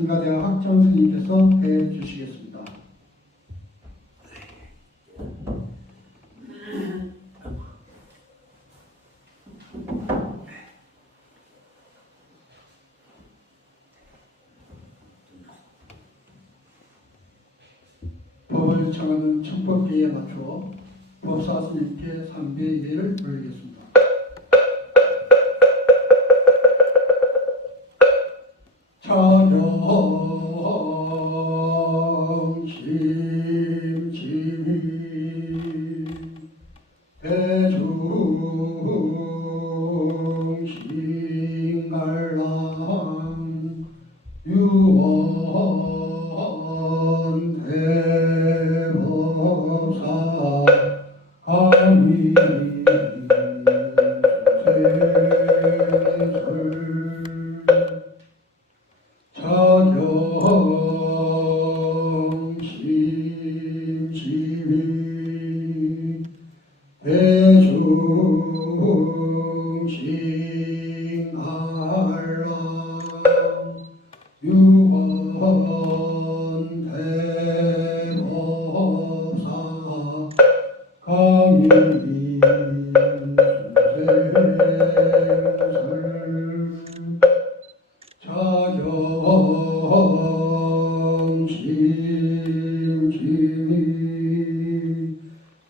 성가대학 학장 스님께서 해 주시겠습니다. 법을 청하는 청법계에 맞추어 법사 스님께 삼비의 예를 올리겠습니다. 차경심심이 대중신갈랑 유원 대법사 감히 차경심심이 대중신갈랑 유원 대법사 감히 차경심심이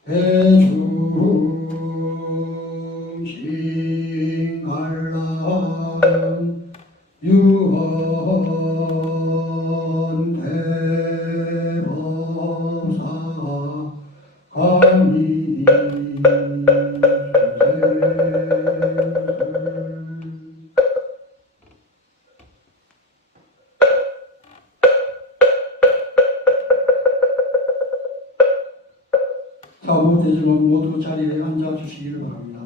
대중신갈랑 유원 대법사 감히 사무대중은 모두 자리에 앉아주시기를 바랍니다.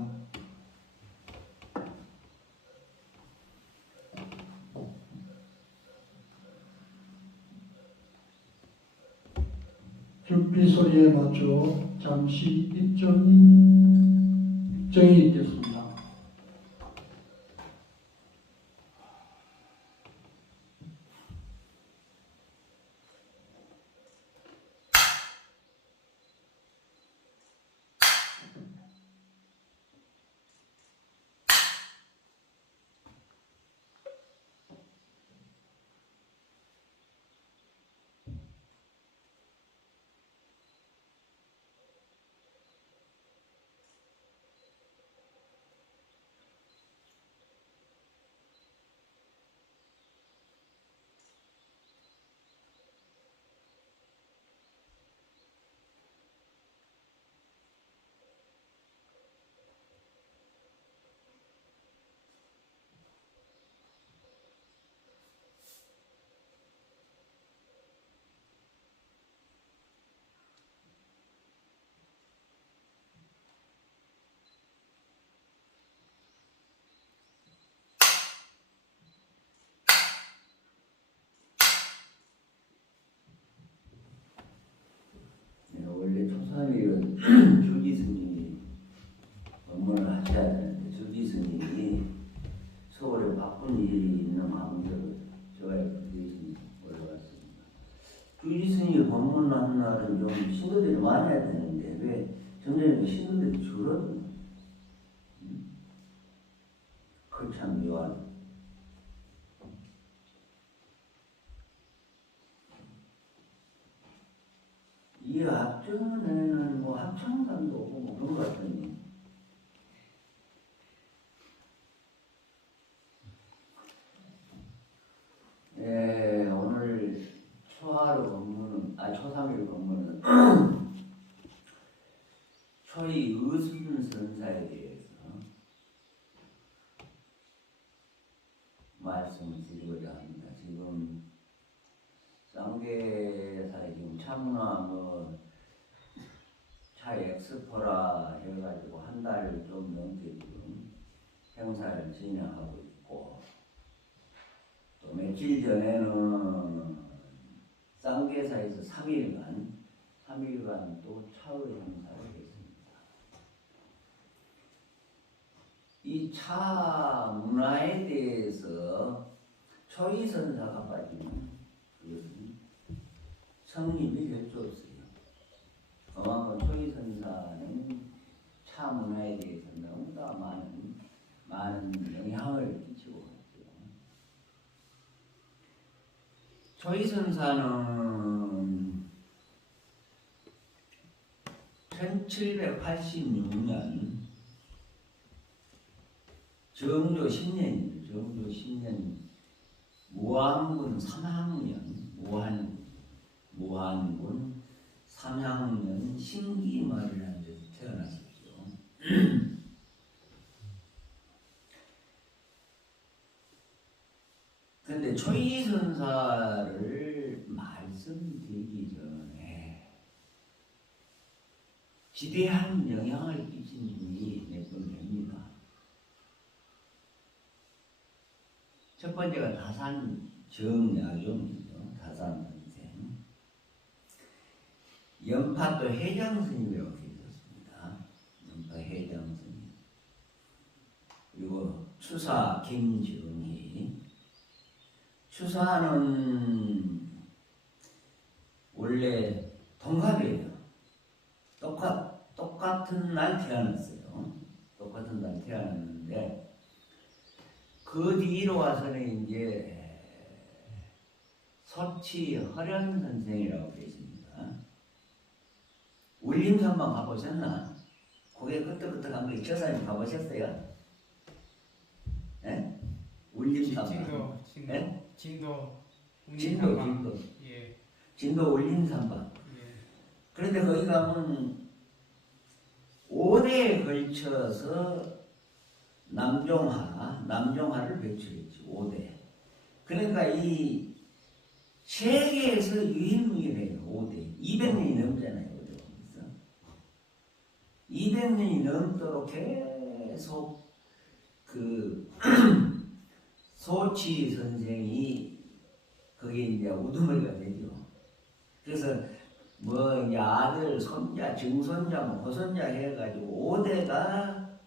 죽비 소리에 맞춰 잠시 입정이 있겠습니다. 원래 초삼일은 주지 스님이 업무를 하셔야 되는데 주지 스님이 서울에 바쁜 일이 있는 마음대로 저의 주지 스님 올라갔습니다. 주지 스님이 법문하는 날은 좀 신도들이 많아야 되는데 왜 점점 신도들이 줄어드냐? 거참 묘한. 이 앞전에는 뭐 합창단도 오고 뭐 그런 것 같더니 오늘 초하루 법문은 초삼일 법문은 초이 의순선사에 대해서 말씀을 드리고자 합니다. 지금 쌍계사에 지금 차문화 차 엑스포라 해가지고 한 달 좀 넘게 지금 행사를 진행하고 있고, 또 며칠 전에는 쌍계사에서 3일간 또 차의 행사를 했습니다. 이 차 문화에 대해서 초이선사가 빠지면 그것은 성님이 될 수 없어요. 그만큼 초이선사는 차 문화에 대해서 너무나 많은 영향을 끼치고 있죠. 초이선사는 1786년 정조 10년이죠. 정조 10년 무한군 3학년 무한군 3학년 신기말이라는 데서 태어나셨죠. 근데 초이선사를 말씀드리기 전에 지대한 영향을 끼친 분이 몇 분 됩니다. 첫 번째가 다산 정야종이죠. 다산 선생. 연파도 해장스님이라고 계셨습니다. 연파 해장스님. 그리고 추사 김정희. 추사는 원래 동갑이에요. 똑같은 날 태어났어요. 똑같은 날 태어났는데 그 뒤로 와서는 이제 서치 허련 선생이라고 계십니다. 울림산방 가보셨나? 고개 끄덕끄덕한 거 이처사님 가보셨어요? 네? 울림산방. 진도 예. 예. 진도 울림산방. 예. 그런데 거기 가면 5대에 걸쳐서 남종하를 배출했지. 5대. 그러니까 이 세계에서 유일무이해요. 5대. 200년이 넘잖아요. 200년이 넘도록 계속 그 소치 선생이 그게 이제 우두머리가 되죠. 그래서 뭐 이제 아들, 손자, 증손자, 뭐 호손자 해가지고 5대가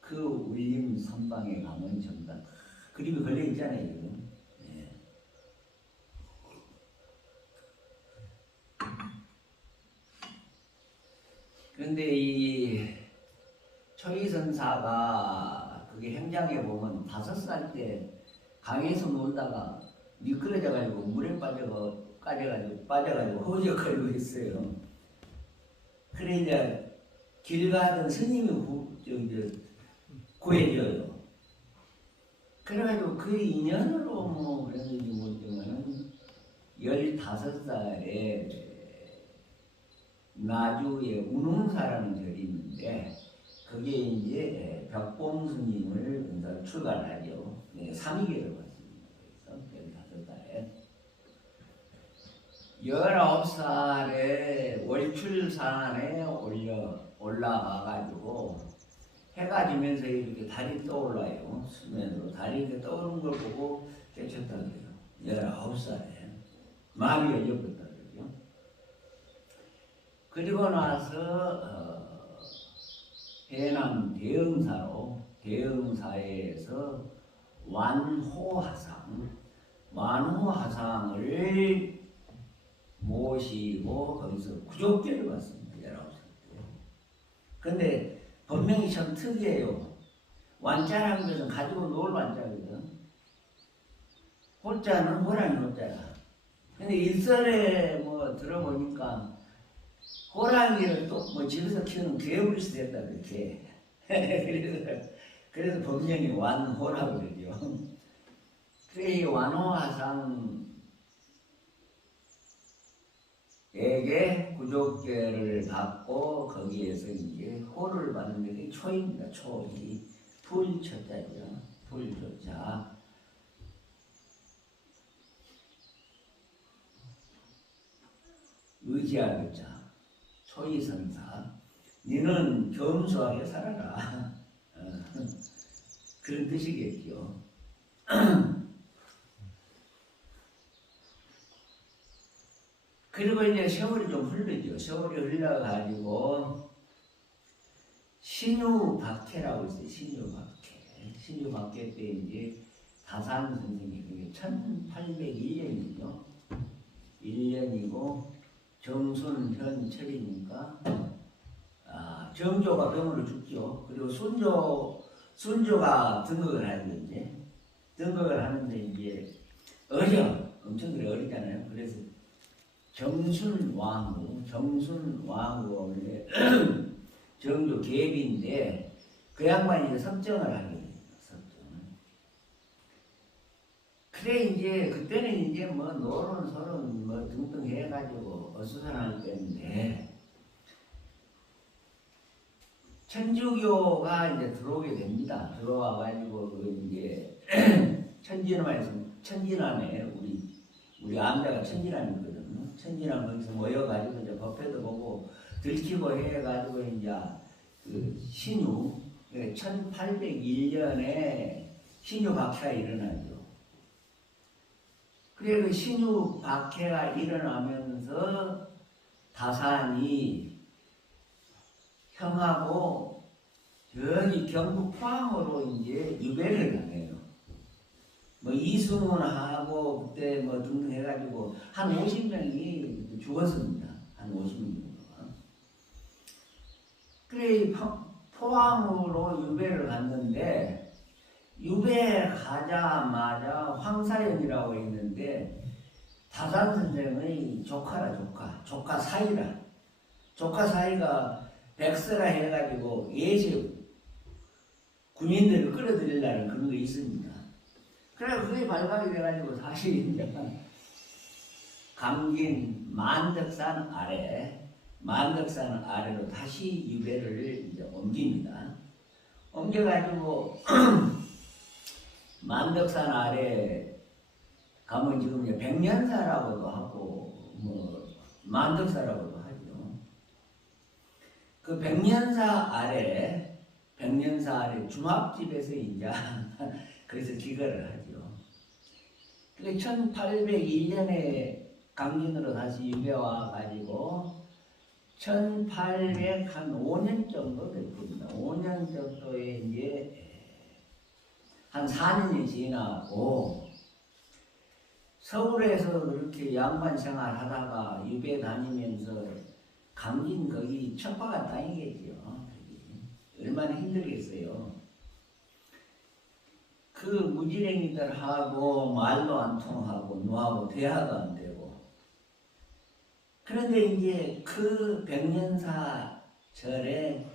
그 울림 선방에 가면 전부 다 그림이 걸려 있잖아요. 지금. 예. 그런데 이 초이선사가 그게 행장에 보면 5살 때 강에서 놀다가 미끄러져가지고 물에 빠져가지고 허우적거리고 있어요. 그래 이제 길 가던 스님이 구해줘요. 그래가지고 그 인연으로 뭐 그랬는지 모르지만 15살에 나주에 운웅사라는 절이 있는데 그게 이제 벽봉 스님을 출가하죠. 3위계를 받습니다. 그래서 19살에 월출산에 올라가가지고 해가 지면서 이렇게 달이 떠올라요. 수면으로 달이 이렇게 떠오르는 걸 보고 깨쳤다고 해요. 19살에 마음이 열렸다 그러죠. 그리고 나서 해남 대흥사에서 완호하상을 모시고 거기서 구족계를 받습니다. 19살 때. 근데 법명이 참 특이해요. 완자라는 것은 가지고 놀 완자거든. 호자는 호랑이 호자야. 근데 일설에 뭐 들어보니까 호랑이를 또 뭐 집에서 키우는 괴물이 됐다 그렇게. 그래서 법명이 완호라고 그러죠. 그래 이 완호하상에게 구족계를 받고 거기에서 이제 호를 받는 게 초입니다. 초이 풀초자죠. 풀초자. 의지할 자. 초이선사. 너는 겸손하게 살아라. 그런 뜻이겠죠. 그리고 이제 세월이 좀 흐르죠. 세월이 흘러가지고 신유박해라고 있어요. 신유박해 때 이제 다산 선생님이 1801년이죠. 1년이고 정순 현철이니까 정조가 병으로 죽죠. 그리고 순조가 등극을 하는데 이제 등극을 하는데 이제 엄청 그래 어리잖아요. 그래서 정순왕후 원래 정조 계비인데 그 양반이 이제 섭정을 하게 돼요. 섭정을. 그래 이제 그때는 이제 뭐 노론소론 뭐 등등 해가지고 어수선할 때인데 천주교가 이제 들어오게 됩니다. 들어와가지고 그 이제 천진남에 우리 암자가 천진남이거든요. 천진남 거기서 모여가지고 이제 법회도 보고 들키고 해가지고 이제 그 신유 1801년에 신유 박해가 일어나죠. 그래 그 신유 박해가 일어나면서 다산이 형하고 저기 경북 포항으로 이제 유배를 당해요. 뭐 이승훈하고 그때 뭐 등등 해가지고 한 50명이 죽었습니다. 한 50명 정도가. 그래 포항으로 유배를 갔는데 유배 가자마자 황사연이라고 있는데 다산 선생의 조카라 조카 사이라 조카 사이가 백서라 해가지고 예시 군인들을 끌어들이려는 그런 게 있습니다. 그래 그게 발각이 돼가지고 다시 이제 감긴 만덕산 아래로 다시 유배를 이제 옮깁니다. 옮겨가지고 만덕산 아래 가면 지금 이제 백년사라고도 하고 뭐 만덕사라고도 하죠. 그 백년사 아래 중합집에서 이제 그래서 기거를 하죠. 그 1801년에 강진으로 다시 유배와 가지고 1805년 정도 될 겁니다. 5년 정도에 이제 한 4년이 지나고 서울에서 그렇게 양반 생활 하다가 유배 다니면서 강진 거기 척박한 땅이겠죠. 얼마나 힘들겠어요. 그 무지랭이들하고 말도 안 통하고 누하고 대화도 안 되고. 그런데 이제 그 백년사 절에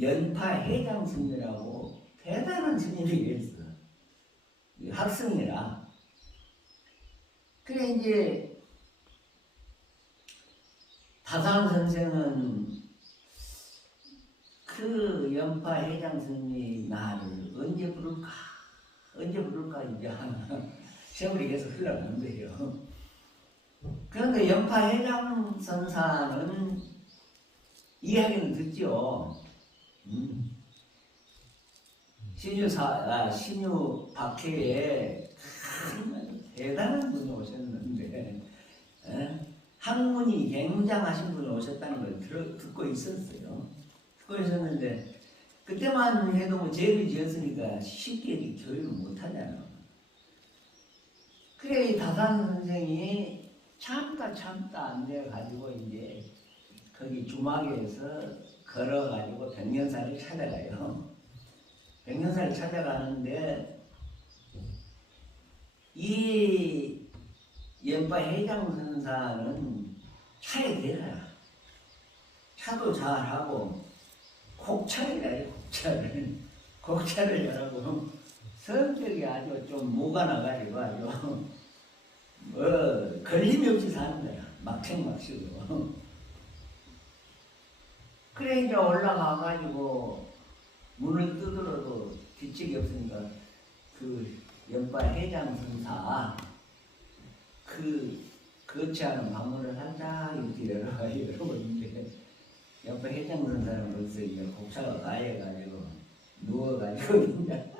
연파 해장 스님이라고 대단한 스님이 있어. 학생이라. 그래 이제 다산 선생은 그 연파 해장 스님이 나를 언제 부를까 이제 세월이 계속 흘러가는 거예요. 그런데 연파 해장 선사는 이야기는 듣죠. 신유 박해에 대단한 분이 오셨는데 학문이 굉장하신 분이 오셨다는 걸 듣고 있었어요. 듣고 있었는데 그때만 해도 뭐 죄를 지었으니까 쉽게 교육을 못하잖아. 그래 이 다산 선생이 참다 안 돼가지고 이제 거기 주막에서 걸어가지고 백년사를 찾아가요. 백년사를 찾아가는데 이 연파 해장 선사는 차에 대라. 차도 잘하고 곡차를 잘하고 성격이 아주 좀 무관해가지고 아주 뭐 걸림이 없이 사는 거야. 막생막식으로. 그래 이제 올라가가지고 문을 뜯으러도 뒤책이 없으니까 그 연파 해장 선사 그 거치하는 방문을 살짝 이렇게 열어보는데 연파 해장 선사는 벌써 이제 곡차가 가해가지고 누워가지고 이제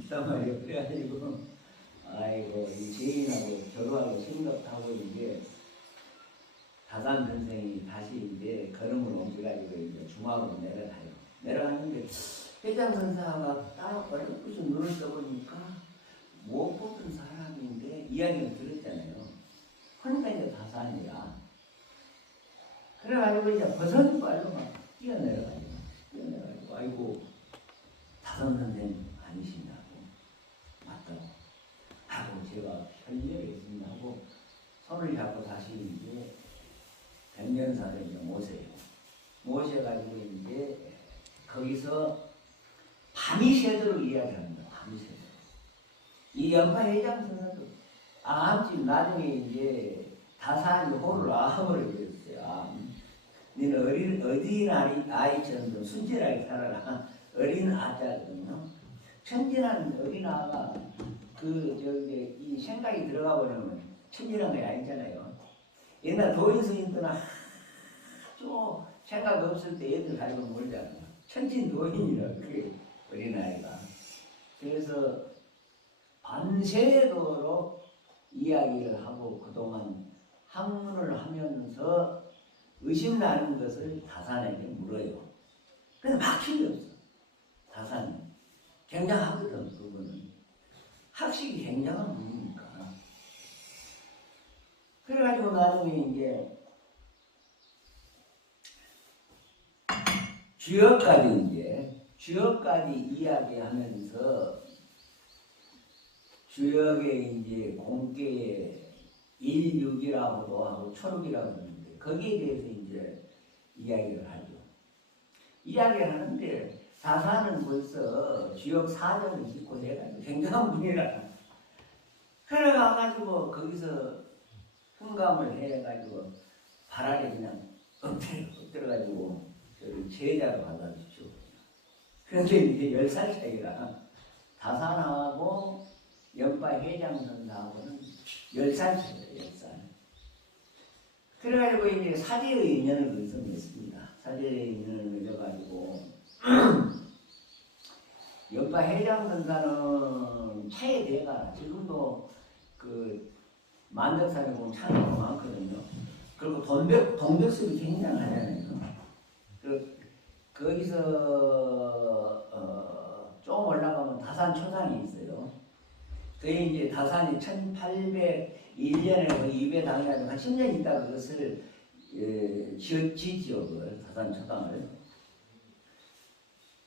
있단 말이에요. 그래가지고 아이고 이 죄인하고 결혼하고 생각하고 이제 다산 선생이 다시 이제 걸음을 옮겨가지고 이제 주막으로 내려가요. 내려갔는데 해장 선사가 딱 얼핏 눈을 떠보니까 못 보던 사람인데 이야기를 들었잖아요. 그러니까 이제 다산이라. 그래가지고 이제 버선 발로 막 뛰어내려가지고 아이고 다산 선생님 아니시냐고. 맞다고. 하고 제가 편리하게 있습니다 하고 손을 잡고 다시 이제 백년사를 이제 모셔가지고 이제 거기서 밤이 새도록 이야기합니다. 밤이 새도록. 이 연파회장 선생도 암집 나중에 이제 다산이 호를 암을 그랬어요. 너는 어린 아이처럼 좀 순진하게 살아라. 어린 아자거든요. 천진한 어린 아가 이 생각이 들어가 버리면 천진한 게 아니잖아요. 옛날 도인 스님들은 아주 생각 없을 때 애들 가지고 놀잖아요. 천진 도인이라 그게 어린아이가. 그래서 밤새도록 이야기를 하고 그동안 학문을 하면서 의심나는 것을 다산에게 물어요. 근데 막힐 게 없어. 다산이. 굉장하거든, 그거는. 학식이 굉장한 분이니까. 그래가지고 나중에 이제 주역까지 이야기하면서 주역의 이제 공계에 일육이라고도 하고 초록이라고 하는데 거기에 대해서 이제 이야기를 하죠. 이야기를 하는데 다산은 벌써 주역 사정을 짓고 해가지고 굉장한 분이라. 그래가지고 거기서 흥감을 해가지고 발알에 그냥 엎드려가지고 제자로 받아주죠. 그런데 이제 10살 차이라 다산하고 연파 회장선사하고는 10살 차이예요. 10살. 그래가지고 이제 사제의 인연을 의성했습니다. 사제의 인연을 맺어가지고 연파 회장선사는 차에 대가 지금도 그 만덕산에 보면 차가 많거든요. 그리고 동백숲이 굉장하잖아요. 거기서 좀 올라가면 다산 초당이 있어요. 그게 이제 다산이 1801년에 입에 당해가지고 한 10년 있다가 그것을 지었지요. 다산 초당을.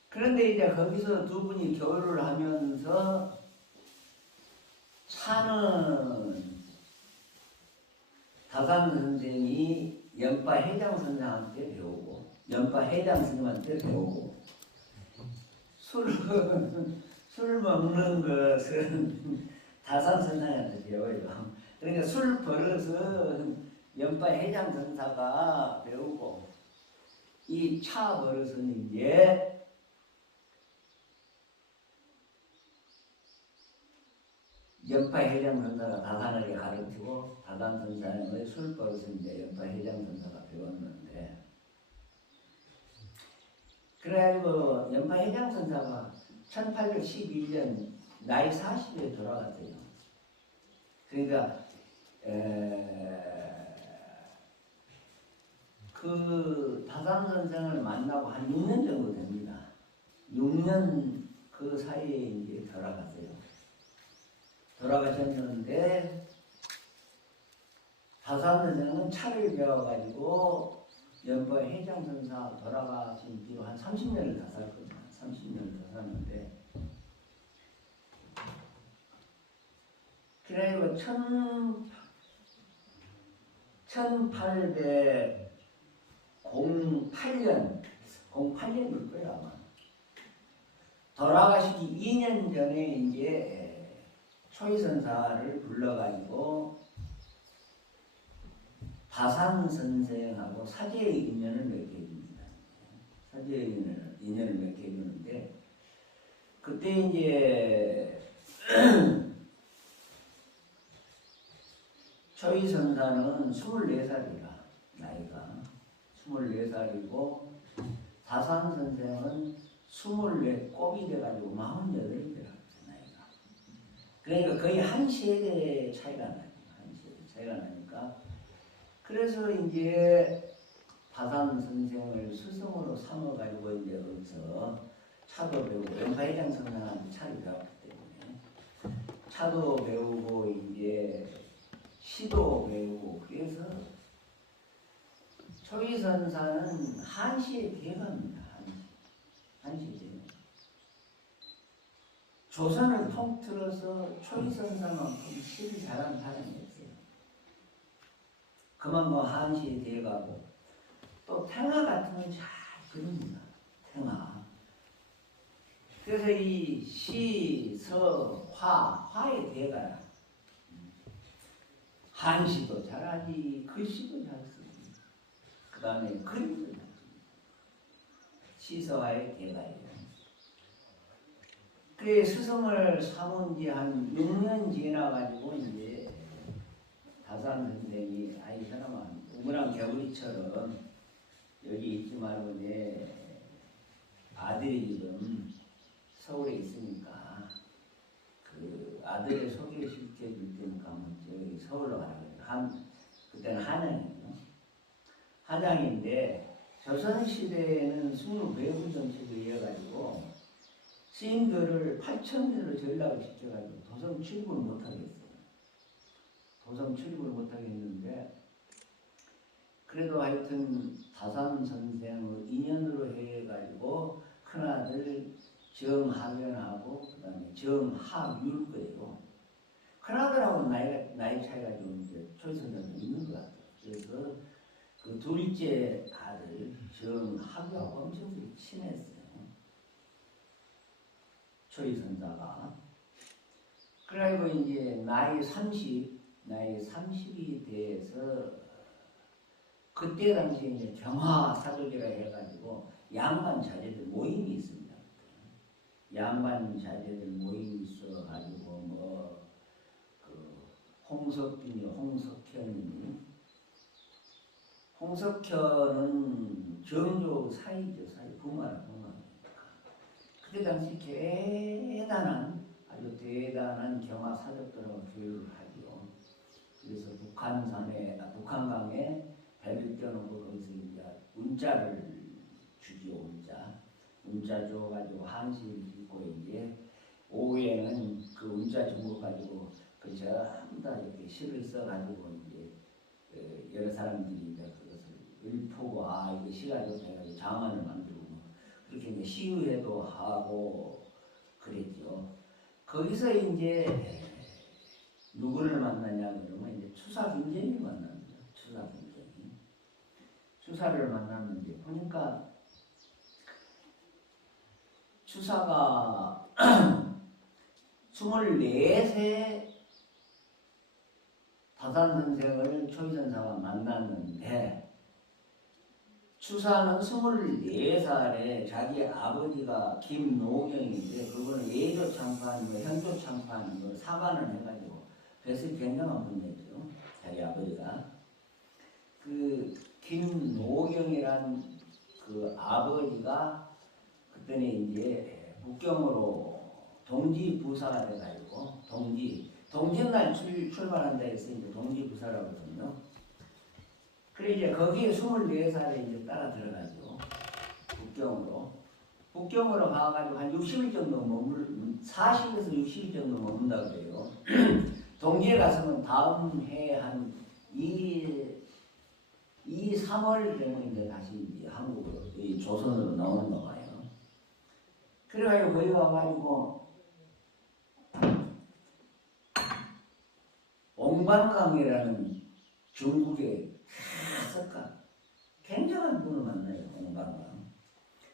그런데 이제 거기서 두 분이 교류를 하면서 차는 다산 선생이 연파 회장 선생한테 배우고 연파 회장 선생한테 배우고 술 먹는 것은 다산 선생한테 배워요. 그러니까 술 버릇은 연파 회장 선사가 배우고 이 차 버릇은 이제 연파 회장 선사가 다산에게 가르치고 다산 선사의 술 버릇은 이제 연파 회장 선사가 배웠는데 그래가지고 연파 회장 선사가 1811년 나이 40에 돌아갔어요. 그러니까 그 다산 선생을 만나고 한 6년 정도 됩니다. 6년 그 사이에 이제 돌아가셨는데 다산 선생은 차를 배워가지고 연파 회장 선사 돌아가신 뒤로 한 30년을 다 살거든요. 30년을 다 사는데 그래서 1808년일 거예요 아마. 돌아가시기 2년 전에 이제 초이선사를 불러가지고 다산 선생하고 사제의 인연을 맺게 해줍니다. 사제의 인연을 맺게 해주는데 그때 이제 초이선사는 24살이라 나이가 24살이고 다산 선생은 24 곱이 돼가지고 48이라 나이가. 그러니까 거의 한 세대 차이가 나요. 한 세대 차이가 나니까 그래서 이제 다산 선생을 스승으로 삼아가지고 이제 거기서 차도 배우고 연파회장 선생한테 차를 배웠기 때문에 차도 배우고 이제 시도 배우고 그래서 초이선사는 한시의 대가입니다. 한시의 대가. 조선을 통틀어서 초이선사만큼 시를 잘하는 사람이 없어요. 그만큼 한시의 대가고 또 탱화 같은 건 잘 그립니다. 탱화. 그래서 이 시, 서, 화의 대가라. 한시도 잘하지, 글씨도 잘 쓰고, 그 다음에 그림도 잘 쓰고, 시서화의 대가예요. 그래 스승을 삼은 지 한 6년 지나가지고 이제 다산 선생이 아이 사람아 우물안 개구리처럼 여기 있지 말고 내 아들이 지금 서울에 있으니까 그 아들의 소개를 시켜줄 테니까 한번 저기 서울로 가라 그래요. 그때는 한양이에요. 한양인데 조선시대에는 20배분 정책을 이어가지고 스님들을 8,000년을 전락을 시켜가지고 도성 출입을 못하겠어요. 도성 출입을 못하겠는데 그래도 하여튼 다산 선생을 인연으로 해가지고 큰아들 정하견하고 그 다음에 정하율 거예요. 큰아들하고는 나이 차이가 좀 이제 초이선생은 있는 것 같아요. 그래서 그 둘째 아들 정하규하고 엄청 친했어요. 초이선사가. 그래가지고 이제 나이 30이 돼서 그때 당시에 이제 경화사극이라 해가지고 양반 자제들 모임이 있습니다. 양반 자제들 모임이 있어가지고 뭐 그 홍석현은 정조 사이죠. 사이 부마라. 그때 당시 아주 대단한 경화 사적들하고 교류를 하죠. 그래서 북한강에 배를 떼어놓고 거기서 이제 운자를 주죠. 운자 줘가지고 한시를 짓고 이제 오후에는 그 운자 준 거 가지고 그 전부 다 이렇게 시를 써가지고 이제 여러 사람들이 이제 그것을 읊고 이게 시가 좋다 해가지고 장안을 만들고 그렇게 이제 시위회도 하고 그랬죠. 거기서 이제 누구를 만나냐 그러면 이제 추사균쟁이 만납니다. 추사를 만났는데 보니까 추사가 24세 다산 선생을 초이선사가 만났는데 추사는 24살에 자기 아버지가 김노경인데 그거는 예조 창판, 현조 창판 사관을 해가지고 뱃을 굉장한 분이었죠. 자기 아버지가. 그 김노경이란 그 아버지가 그때는 이제 북경으로 동지부사가 돼가지고 동짓날 출발한다 해서 이제 동지부사라고 하거든요. 그래 이제 거기에 24살에 이제 따라 들어가죠. 북경으로 가가지고 한 60일 정도 40에서 60일 정도 머문다 그래요. 동지에 가서는 다음 해 한 3월 되면 이제 다시 이제 한국으로, 이 조선으로 나오는가 봐요. 그래가지고 거기 와가지고 옹반강이라는 중국의 석가 굉장한 분을 만나요. 옹반강.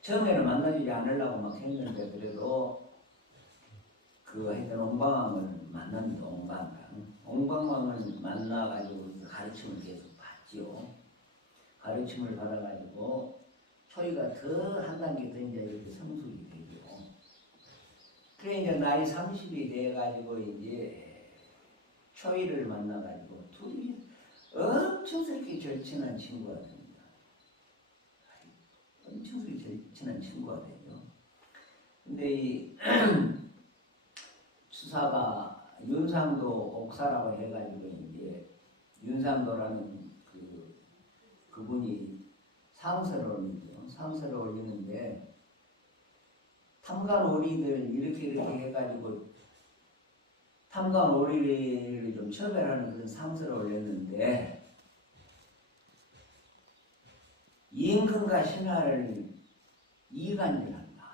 처음에는 만나지 않으려고 막 했는데 그래도 그 하여튼 옹반강을 만납니다. 옹반강을 만나가지고 가르침을 계속 받죠. 가르침을 받아가지고 초이가 더 한 단계 더 이제 이렇게 성숙이 되죠. 그래 이제 나이 30이 돼가지고 이제 초이를 만나가지고 둘이 엄청스럽게 절친한 친구가 됩니다. 엄청스럽게 절친한 친구가 되죠. 근데 이 추사가 윤상도 옥사라고 해가지고 이제 윤상도라는 그분이 상서를 올리죠. 상서를 올리는데 탐관오리들 이렇게 해가지고 삼강오리를 좀 처벌하는 그런 상서를 올렸는데 임금과 신하를 이간질한다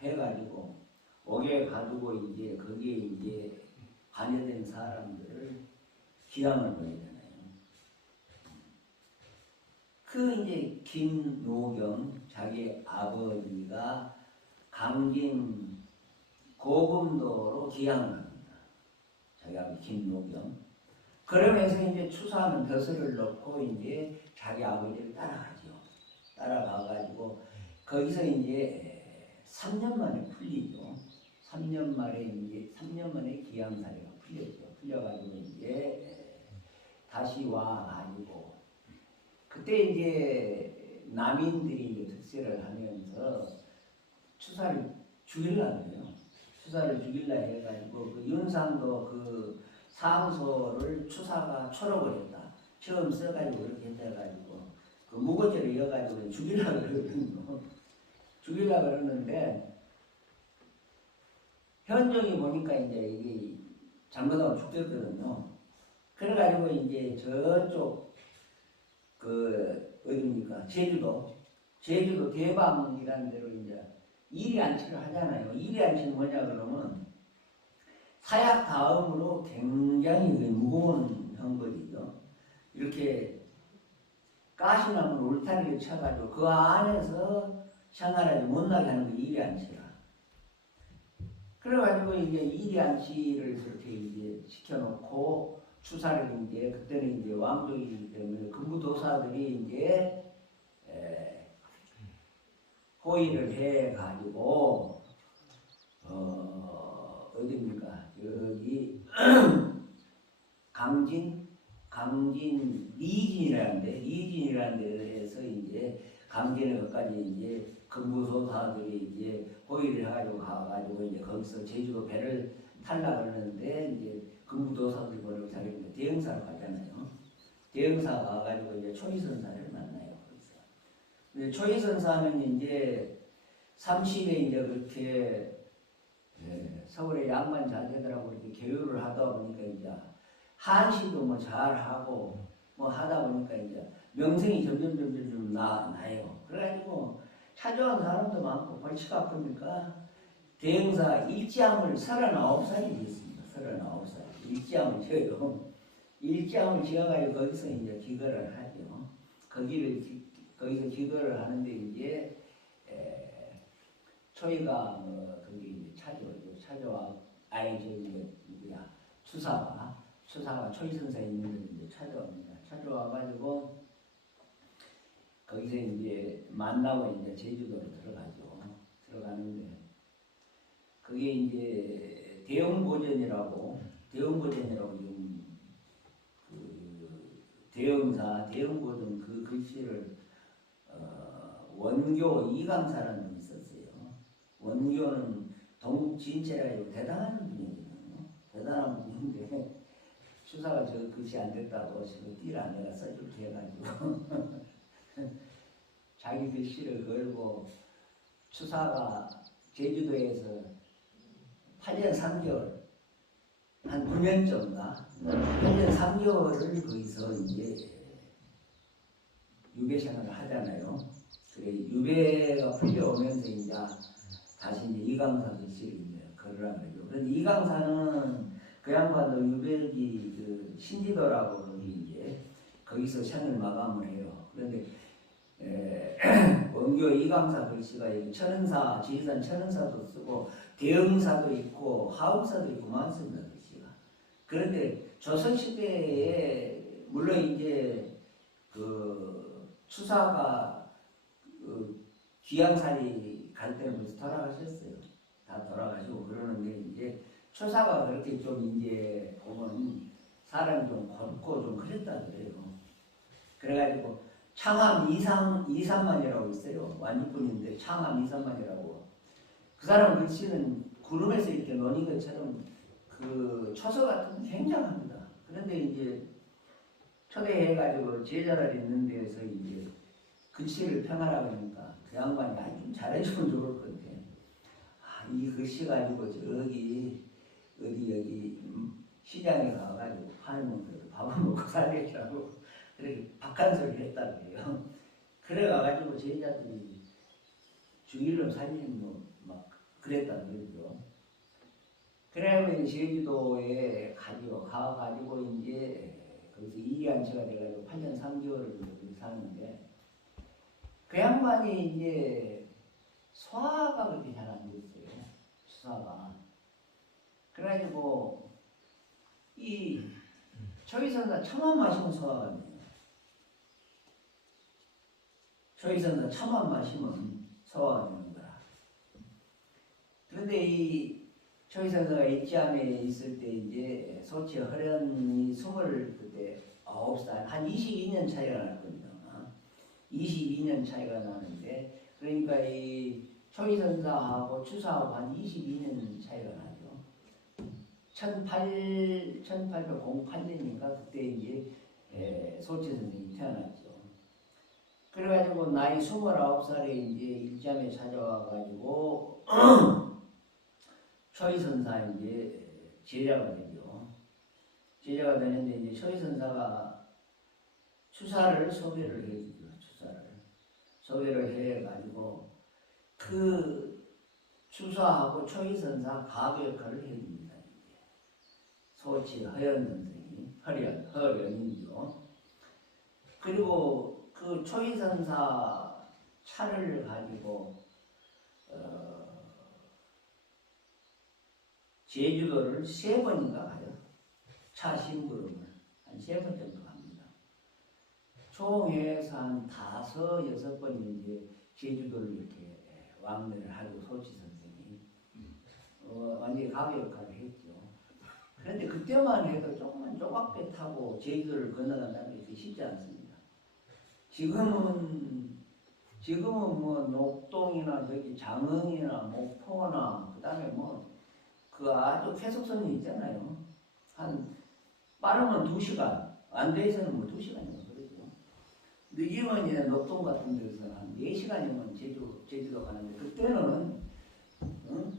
해가지고 옥에 가두고 이제 거기에 이제 관여된 사람들을 기양을 보이잖아요. 그 이제 김노경 자기 아버지가 강진 고금도로 기양을 합니다. 자기 아버지 김노경. 그러면서 이제 추수하는 벼슬을 넣고 이제 자기 아버지를 따라가죠. 따라가가지고 거기서 이제 3년 만에 풀리죠. 3년 만에 기양사례가 풀렸죠. 풀려가지고 이제 다시 와가지고 그때 이제 남인들이 이제 득세를 하면서 추사를 죽이려고 해요. 추사를 죽이려 해가지고 그 윤상도 그 상소를 추사가 쳐러버렸다. 처음 써가지고 이렇게 해가지고 그 무고죄를 이어가지고 죽이려고 그러거든요. 죽이려고 그러는데 현종이 보니까 이제 이게 잘못하면 죽겠거든요. 그래가지고 이제 저쪽 그 어디입니까? 제주도 대방이라는 데로 이제 일이안치를 하잖아요. 일이안치는 뭐냐 그러면 사약 다음으로 굉장히 무거운 형벌이죠. 이렇게 가시나무 울타리를 쳐가지고 그 안에서 생활하지 못나게 하는 게 일이안치라. 그래가지고 이제 일이안치를 그렇게 이제 시켜놓고 추사를 이제 그때는 이제 왕족이기 때문에 근무도사들이 이제 호의를 해가지고 어디입니까? 여기 강진 리진이라는 데에서 이제 강진에 것까지 이제 근무도사들이 이제 호의를 해가지고 가가지고 이제 거기서 제주도 배를 탈라 그러는데 이제 근무도사들 보려고 자기는 대흥사로 가잖아요. 대흥사 가가지고 이제 초이선사를 만나요. 거기서. 근데 초이선사는 이제 30에 이제 그렇게 서울의 양반 자제들하고 이렇게 교류를 하다 보니까 이제 한시도 뭐 잘하고 뭐 하다 보니까 이제 명성이 점점 나요. 그래가지고 찾아온 사람도 많고 골치가 아프니까 대흥사 일지암을 39살이 됐습니다. 39살. 일지암을 지어요. 일지암을 지어가지고 거기서 이제 기거를 하죠. 거기서 기거를 하는데 이제 초이가 거기 이제 찾아오죠. 찾아와 아예 저기 누구야 추사가 초이 선사 있는 데 이제 찾아옵니다. 찾아와가지고 거기서 이제 만나고 이제 제주도로 들어가죠. 들어가는데 그게 이제 대흥보전이라고 지금 그 대흥보전 그 글씨를 원교 이강사라는 분이 있었어요. 원교는 동진체라고 대단한 분이거든요. 대단한 분인데 추사가 저 글씨 안 됐다고 지금 띠라 내가 써줄게 해가지고 자기 글씨를 걸고 추사가 제주도에서 8년 3개월 한 9년쯤인가 8년 3개월을 거기서 이제 유배 생활을 하잖아요. 그래 유배가 풀려오면서 이제 다시 이제 이강사 글씨를 이제 걸으라 그러죠. 그런데 이강사는 그 양반도 유배지 그 신지도라고 거기 이제 거기서 생을 마감을 해요. 그런데 원교 이강사 글씨가 여기 천은사, 지리산 천은사도 쓰고 대흥사도 있고 하음사도 있고 많습니다. 글씨가. 그런데 조선시대에 물론 이제 그 추사가 그 귀양살이 갈 때는 벌써 돌아가셨어요. 다 돌아가시고 그러는데 이제 추사가 그렇게 좀 이제 보면 사람이 좀 걷고 좀 그랬다 그래요. 그래가지고 창암 이삼만이라고 있어요. 완주분인데 창암 이삼만이라고. 그 사람 글씨는 구름에서 이렇게 노는 것처럼 그 초서 같은 게 굉장합니다. 그런데 이제 초대해가지고 제자를 있는 데서 이제 글씨를 평하라고 하니까 그 양반이 아니 좀 잘해주면 좋을 건데 이 글씨 가지고 저기 어디 여기 시장에 가가지고 팔면서 밥을 먹고 살겠다고 그렇게 박한소리 했다고 해요. 그래 가가지고 제자들이 주일로 살림 막 그랬다고 그러죠. 그러면 제주도에 가가지고 이제 거기서 2년차가 돼가지고 8년 3개월을 거기 사는데 그 양반이 이제 소화가 그렇게 잘 안 됐어요. 수사가. 그래가지고 이 초이선사 차만 마시면 소화가 돼요. 초이선사 차만 마시면 소화가 되는 거라. 그런데 이 초이선사가 입지암에 있을 때 이제 소치 허련이 29살 한 22년 차이가 났거든요. 22년 차이가 나는데 그러니까 이 초이선사하고 추사하고 한 22년 차이가 나죠. 1808년인가 그때 이제 소치 선생이 태어났죠. 그래가지고 나이 29살에 이제 입지암에 찾아와가지고 초이선사 이제 제자가 되죠. 제자가 되는데 이제 초이선사가 추사를 소개를 해주죠. 소개를 해가지고 그 추사하고 초이선사 가교 역할을 해줍니다. 이제. 소치 허연 선생이 허연이죠. 그리고 그 초이선사 차를 가지고 제주도를 3번인가 가요. 차 심부름을 한 3번 정도 갑니다. 총해서 한 5, 6번이 이제 제주도를 이렇게 왕래를 하고 소치 선생이 완전히 가교 역할을 했죠. 그런데 그때만 해도 조금만 조각배 타고 제주도를 건너간다는 게 쉽지 않습니다. 지금은 뭐 녹동이나 저기 장흥이나 목포나 그다음에 뭐 그 아주 쾌속선이 있잖아요. 한 빠르면 2시간, 안 돼서는 뭐 2시간이면 그러죠. 늦으면 이제 녹동 같은 데서는 한 4시간이면 제주도 가는데 그때는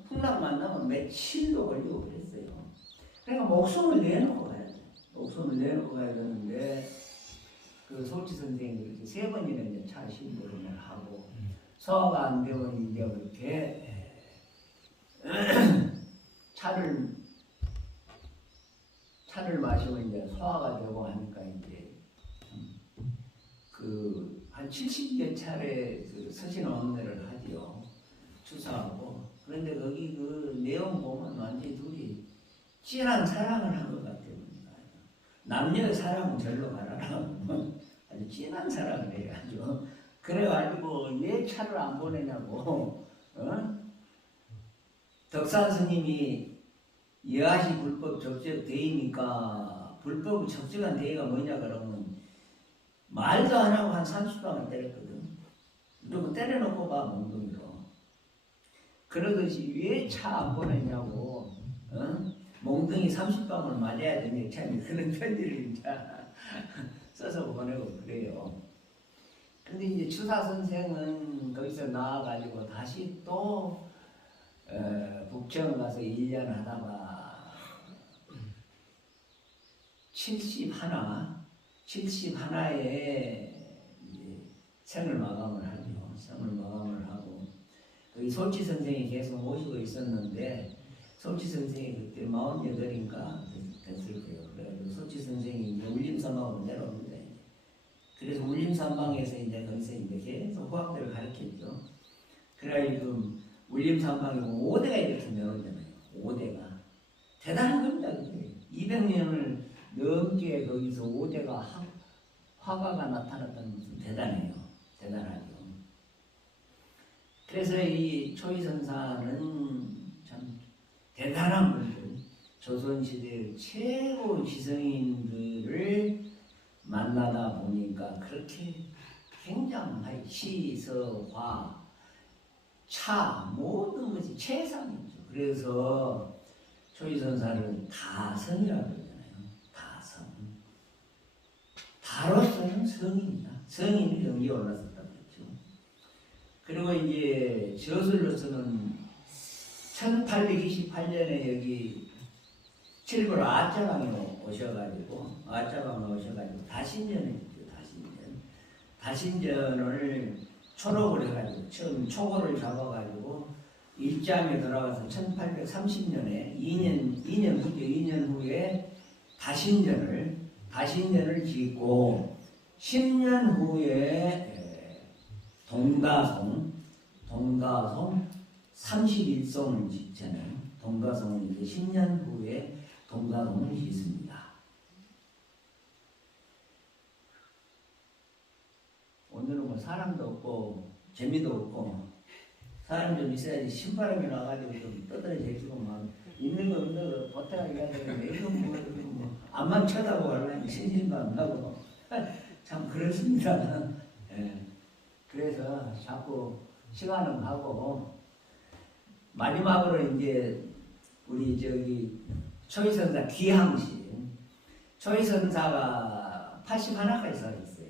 풍랑 만나면 며칠도 걸리고 그랬어요. 그러니까 목숨을 내놓고 가야 돼. 목숨을 내놓고 가야 되는데 그 소치 선생님이 이렇게 3번이나 이제 차 심부름을 하고 소화가 안 되면 이제 그렇게 차를 마시면 이제 소화가 되고 하니까 이제 그 한 70여 차례 그 서신 언내를 하지요. 추사하고. 그런데 거기 그 내용 보면 완전히 둘이 진한 사랑을 한 것 같아요. 남녀의 사랑은 절로 가라라. 아주 진한 사랑을 해야죠. 그래가지고 왜 차를 안 보내냐고. 덕산 스님이 여하시 불법 적적 대의니까 불법 적적한 대의가 뭐냐 그러면 말도 안 하고 한 30방을 때렸거든. 누구 때려놓고 봐 몽둥이로. 그러듯이 왜 차 안 보냈냐고. 몽둥이 30방을 맞아야 되니 참 그런 편지를 이제 써서 보내고 그래요. 근데 이제 추사 선생은 거기서 나와가지고 다시 또 북청 가서 1년 하다가 71에 생을 마감을 하죠. 생을 마감을 하고 거기 소치 선생이 계속 모시고 있었는데 소치 선생이 그때 48인가 됐을 거예요. 그래가지고 소치 선생이 이제 울림산방으로 내려옵니다. 그래서 울림산방에서 이제 거기서 이제 계속 후학들을 가르쳤죠. 그래가지고 울림산방에 5대가 이렇게 내려오잖아요. 5대가 대단한 겁니다. 200년을 넘게 거기서 5대가 화가가 나타났다는 것은 대단해요. 대단하죠. 그래서 이 초이선사는 참 대단한 분들, 조선시대 최고 지성인들을 만나다 보니까 그렇게 굉장히 시, 서, 화, 차 모든 것이 최상이죠. 그래서 초이선사를 다성이라고 그러잖아요. 다성. 다로서는 성인이다. 성인이 경기에 올랐었다고 했죠. 그리고 이제 저술로서는 1828년에 여기 칠부러 아짜방에 오셔가지고 다신전을 했죠. 다신전을 초록을 해가지고 처음 초고를 잡아가지고 일장에 들어가서 1830년에 2년 후에 다신전을 짓고 10년 후에 동가송 31송을 짓잖아요. 동가송은 이제 10년 후에 동가송을 짓습니다. 오늘은 뭐 사람도 없고 재미도 없고 사람 좀 있어야지 신바람이 나가지고 좀 떠들어 제끼고 막 있는 거 없는 거 보태하게 해야 되는데 이거 뭐 앞만 쳐다보고 하려니 신심도 안 나고 참 그렇습니다. 예. 그래서 자꾸 시간은 가고 마지막으로 이제 우리 저기 초이선사 귀향시 초이선사가 81까지 살았어요.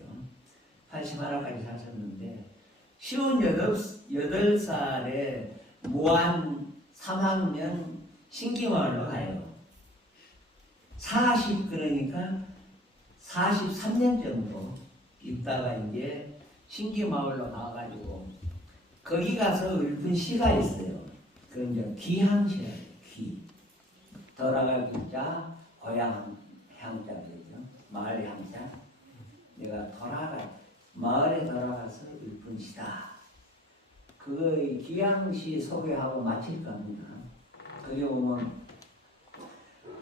81까지 사셨는데 58살에 무안 3학년 신기마을로 가요. 그러니까 43년 정도 있다가 이제 신기마을로 가가지고 거기 가서 읊은 시가 있어요. 그럼 이제 귀향시예요. 귀. 돌아갈 귀자, 고향 향자 되죠. 마을 향자. 내가 마을에 돌아가서 읊은 시다. 그거 귀향시 소개하고 마칠 겁니다. 거기 보면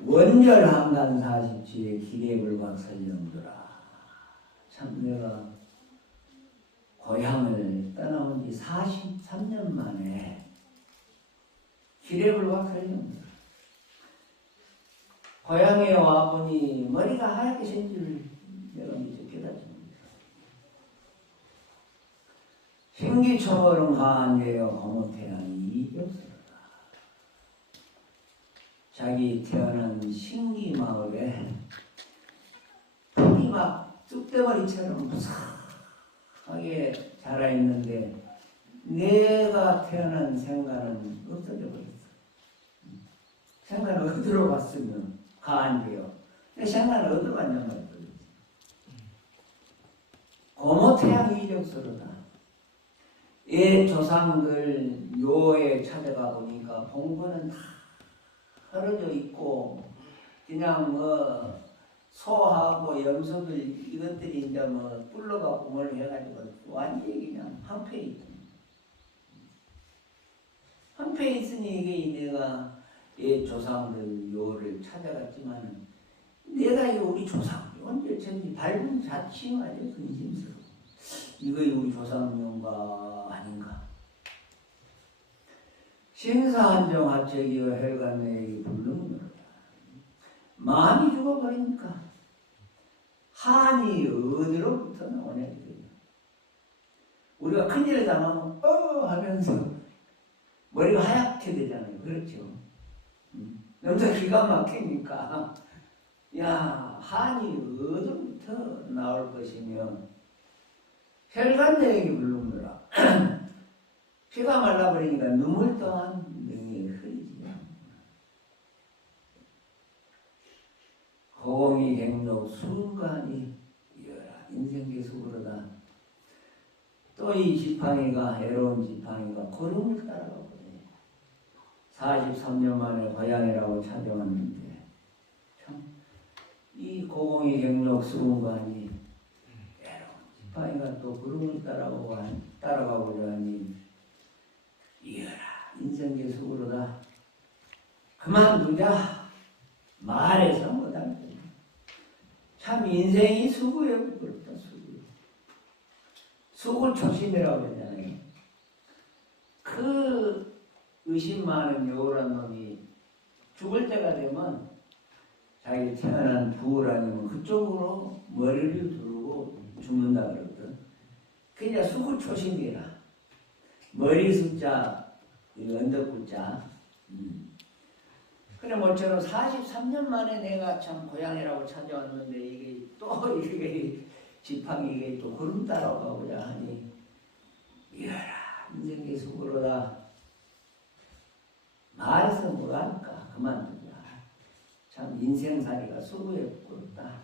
원열 한간 40주에 기례불광 설령들아. 참 내가 고향을 떠나온 지 43년 만에 기례불광 설령들아. 고향에 와보니 머리가 하얗게 생길 내가 미처 깨닫습니다. 생기초월은 가한제여 고모태양이 이겼으로다. 자기 태어난 신기마을에 풀이 막 쑥대머리처럼 무사하게 자라있는데 내가 태어난 생가는 없어져 버렸어. 생가는 어디로 갔으면 가한제여. 내 생가는 어디로 갔냔 말이야. 고모태양이 이겼으로다. 예 조상들 묘에 찾아가 보니까 봉부는 다 헐어져 있고 그냥 뭐 소하고 염소들 이것들이 이제 뭐 뿔러가 뭘 해가지고 완전히 그냥 한패에 있다. 한패에 있으니 이게 내가 예 조상들 묘를 찾아갔지만 내가 이 우리 조상 언제 전지 밟은 자취가 아주 근심스러워. 이거 우리 조상묘가 아닌가? 신사한정 하책이여 혈관내기 불능노라. 마음이 죽어버리니까 한이 어디로부터 나오냐 이거예요. 우리가 큰일을 당하면 하면서 머리가 하얗게 되잖아요. 그렇죠? 너무 기가 막히니까 야 한이 어디로부터 나올 것이며 혈관내기 불능노라. 피가 말라버리니까 눈물 또한 능히 흐리지 않는구나. 호공이 갱록 순간이 이어라. 인생계수그러다. 또 이 지팡이가 애로운 지팡이가 구름을 따라가고 43년 만에 고향이라고 찾아왔는데 참 이 고공이 갱록 순간이 애로운 지팡이가 또 구름을 따라가고자 하니 이어라 인생계수그러다. 그만두자 말해서 못할 거야. 참 인생이 수고에 부끄럽다. 수고초심이라고 그러잖아요. 그 의심 많은 여우란 놈이 죽을 때가 되면 자기 태어난 부울 아니면 그쪽으로 머리를 두르고 죽는다 그러거든. 그냥 수고초심이라. 머리 숫자 언덕구자. 그래 모처럼 43년 만에 내가 참 고향이라고 찾아왔는데 이게 또 이게 지팡이 이게 또 구름 따라가고자 하니 이어라 인생의 수고로다. 말해서 뭐랄까 그만두자. 참 인생살이가 수고했다.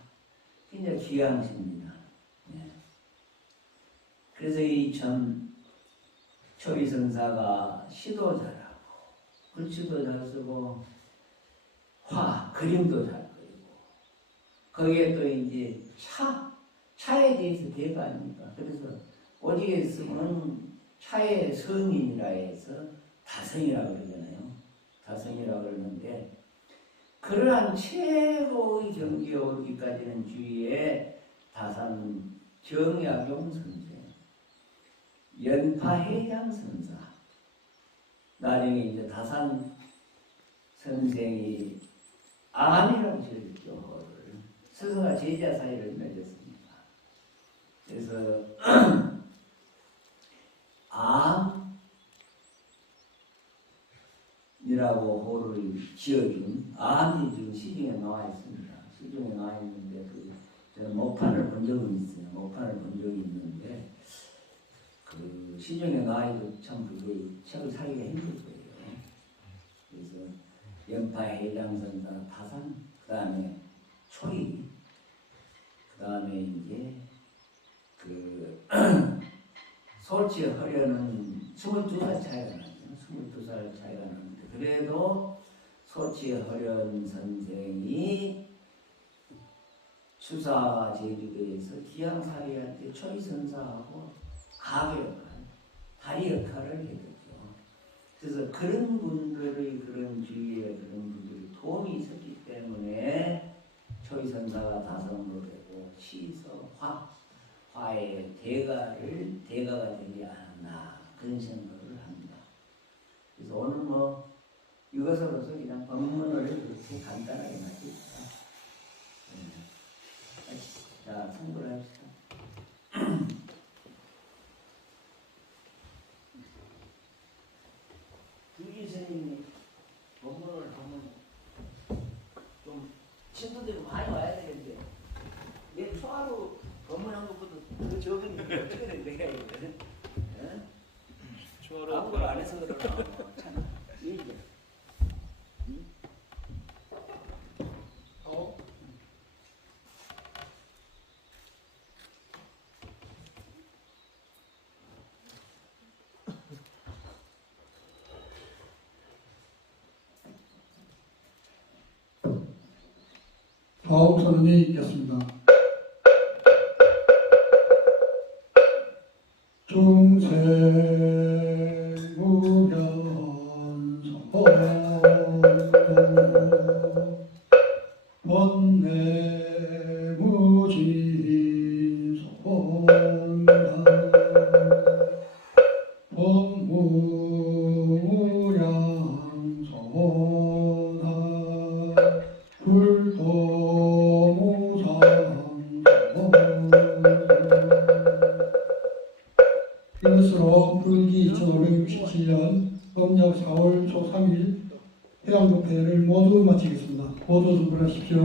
굉장히 귀향십니다. 예. 그래서 이 참 초이성사가 시도 잘하고 글씨도 잘 쓰고 그림도 잘 그리고 거기에 또 이제 차에 대해서 대가 아닙니까? 그래서 오직에 쓰면 차의 성인이라 해서 다성이라고 그러잖아요. 다성이라고 그러는데 그러한 최고의 경지에 오기까지는 주위에 다산 정약용 선생, 연파해양 선사, 나중에 이제 다산 선생이 암이라고 지었죠. 스승과 제자 사이를 맺었습니다. 그래서 암이라고 호를 지어준 암이 지금 시중에 나와 있습니다. 시중에 나와 있는데 저는 목판을 본 적은 있어요. 목판을 본 적이 있는데 그 시중에 나와 있는 참 그걸 책을 사기가 힘들 거예요. 그래서 연파 해장선사 다산, 그 다음에 초이, 그 다음에 이제 솔치 허려는 22살 차이가 나죠. 22살 차이가 나는데 그래도 솔치 허련 선생이 추사 제주도에서 기양사리한테 초이선사하고 가교 역할, 다리 역할을 해줬죠. 그래서 그런 분들의 그런 주위에 그런 분들이 도움이 있었기 때문에 초이선사가 다성으로 되고 시서 화의 대가가 되지 않았나 그런 생각을 합니다. 그래서 오늘 이것으로서 그냥 법문을 그렇게 간단하게 마칩시다. 자, 참고를 합시다. 주기 스님이 법문을 하면 좀 친구들이 많이 와야 되는데 내 초하루 법문한 것보다 더 적으니 어떻게 된 거야 이거는? 아무걸 안 해서 그러나 참 얘기해. 다음 선언이 있겠습니다. 중생무변소 번뇌무진소본다 본무량소나 이것으로 불기 2567년 음력 4월 초 3일 해양독회를 모두 마치겠습니다. 모두 준비하십시오.